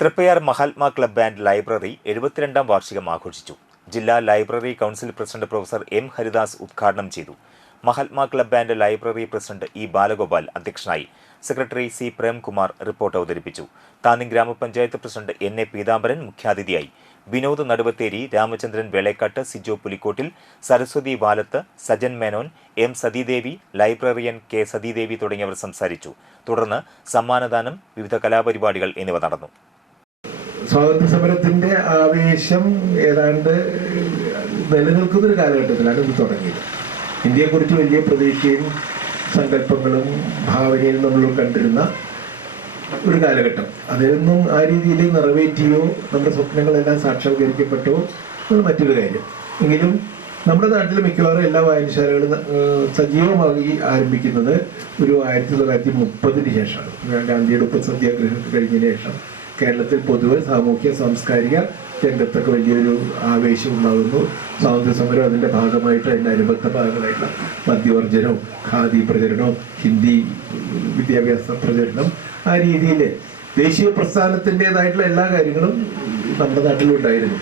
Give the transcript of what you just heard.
Triprayar Mahatma club and library 72ാം വാർഷികം ആഘോഷിച്ചു. ജില്ലാ library council president professor M Haridas ഉദ്ഘാടനം ചെയ്തു. Mahatma club and library president E Balagopal അധ്യക്ഷനായി. സെക്രട്ടറി സി പ്രേംകുമാർ റിപ്പോർട്ട് അവതരിപ്പിച്ചു. താന്നി ഗ്രാമപഞ്ചായത്ത് പ്രസിഡന്റ് എൻ എ പീതാംബരൻ മുഖ്യാതിഥിയായി. Vinod Naduvatheri, Ramachandran Velekkatt, Sijo Pulikkottil, Saraswathi Valath, Sajan Menon, M Sathidevi, librarian K Sathidevi തുടങ്ങിയവർ സംസാരിച്ചു. തുടർന്ന് സമ്മാനദാനം, വിവിധ കലാപരിപാടികൾ എന്നിവ നടന്നു. സ്വാതന്ത്ര്യ സമരത്തിന്റെ ആവേശം ഏതാണ്ട് നിലനിൽക്കുന്ന ഒരു കാലഘട്ടത്തിലാണ് ഇത് തുടങ്ങിയത്. ഇന്ത്യയെക്കുറിച്ച് വലിയ പ്രതീക്ഷയും സങ്കല്പങ്ങളും ഭാവനയും നമ്മൾ കണ്ടിരുന്ന ഒരു കാലഘട്ടം. അതിലൊന്നും ആ രീതിയിൽ നിറവേറ്റിയോ നമ്മുടെ സ്വപ്നങ്ങളെല്ലാം സാക്ഷാത്കരിക്കപ്പെട്ടോ അത് മറ്റൊരു കാര്യം. എങ്കിലും നമ്മുടെ നാട്ടിൽ മിക്കവാറും എല്ലാ വായനശാലകളും സജീവമായി ആരംഭിക്കുന്നത് ഒരു 1930 ശേഷമാണ്. ഗാന്ധിയുടെ ഉപ്പ് സത്യാഗ്രഹം കഴിഞ്ഞതിന് ശേഷം കേരളത്തിൽ പൊതുവെ സാമൂഹ്യ സാംസ്കാരിക രംഗത്തൊക്കെ വലിയൊരു ആവേശം ഉണ്ടാകുന്നു. സ്വാതന്ത്ര്യ സമരം അതിൻ്റെ ഭാഗമായിട്ട് അതിൻ്റെ അനുബന്ധ ഭാഗങ്ങളായിട്ടുള്ള മദ്യവർജനവും ഖാദി പ്രചരണവും ഹിന്ദി വിദ്യാഭ്യാസ പ്രചരണം, ആ രീതിയിൽ ദേശീയ പ്രസ്ഥാനത്തിൻ്റെതായിട്ടുള്ള എല്ലാ കാര്യങ്ങളും നമ്മുടെ നാട്ടിലുണ്ടായിരുന്നു.